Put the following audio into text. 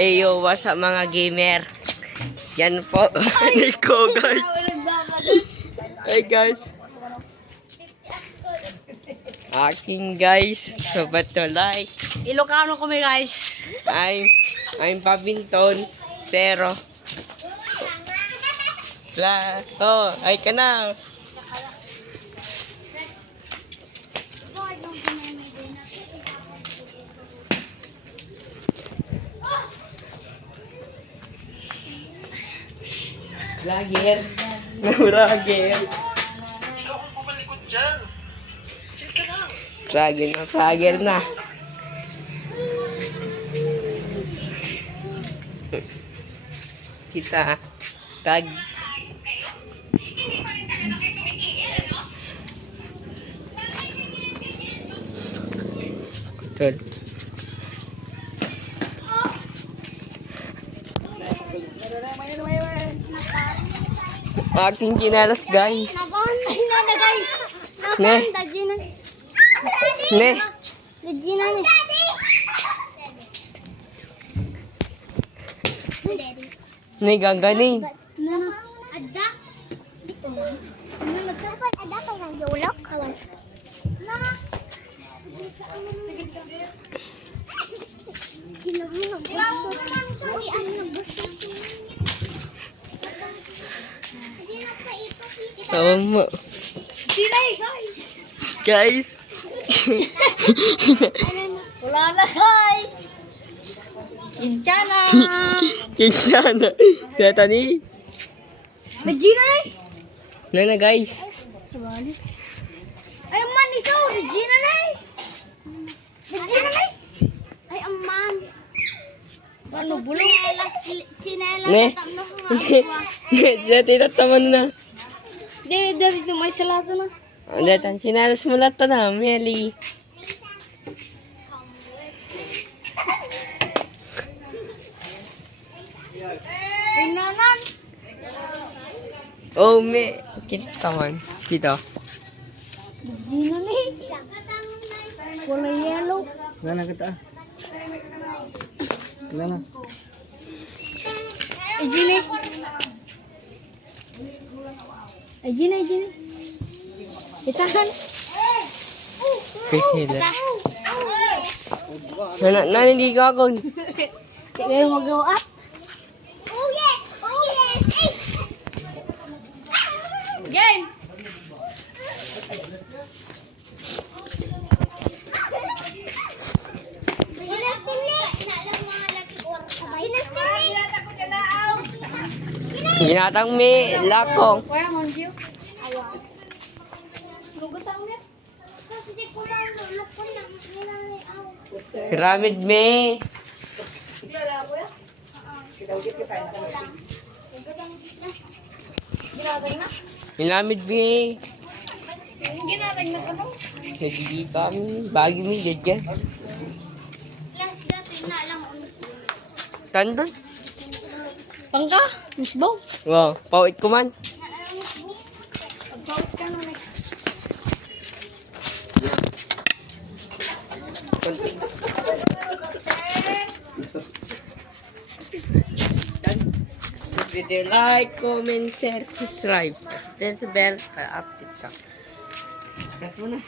Eyo, what's up mga gamer? Yan po, Nico guys. Hey guys. Aking guys, Sabatolay. Ilocano kami guys. I'm Pabinton, pero ay ka na. Vlogger. Vlogger. Vlogger na. Kita tag Good. Aking kinalas guys. Ne. Ne. Ne gaganin. Ada. Ada pa yung yulok. Tama. Silay guys. Guys. Wala na guys. Kinchana. Kinshana. Data ni. Regina na Nana guys. ay man iso. Regina na Regina na Ay, aman. ano bulong. Chinelas Ne. sa tamno ko Ne, dati tataman na. Di dito may salado na. Datan sinalas mo lahat na, Meli. Inanan. Oh, me. Kita man. Dito. Regina na kulay yellow. Gana kita. Gana. Regina. Regina. Itahan. Pihila. Nana, hindi ka ako. Kaya magawa. Oh yeah! Oh yeah! Game. Ginatang me lakong. Kuya Monjo. Pyramid me. Piramid me. Ginatag na ka Hindi kami. Bagi me, ganyan. Tandon. Pangka, Miss Bong. Wow, pawit ko man. Pagpawit ka na Video like, comment, share, subscribe. Then sa bell para update ka. Cut mo na.